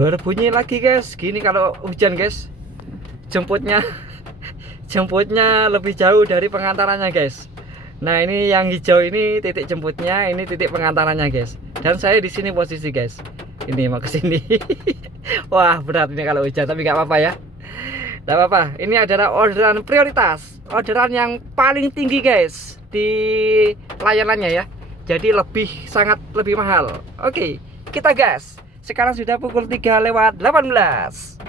Berbunyi lagi guys. Gini kalau hujan guys, jemputnya jemputnya lebih jauh dari pengantarannya guys. Nah ini yang hijau ini titik jemputnya, ini titik pengantarannya guys. Dan saya di sini posisi guys. Ini mau ke sini. Wah berat ini kalau hujan, tapi nggak apa-apa ya. Nggak apa-apa. Ini adalah orderan prioritas, orderan yang paling tinggi guys di layanannya ya. Jadi sangat lebih mahal. Oke, kita gas. Sekarang sudah pukul 3 lewat 18.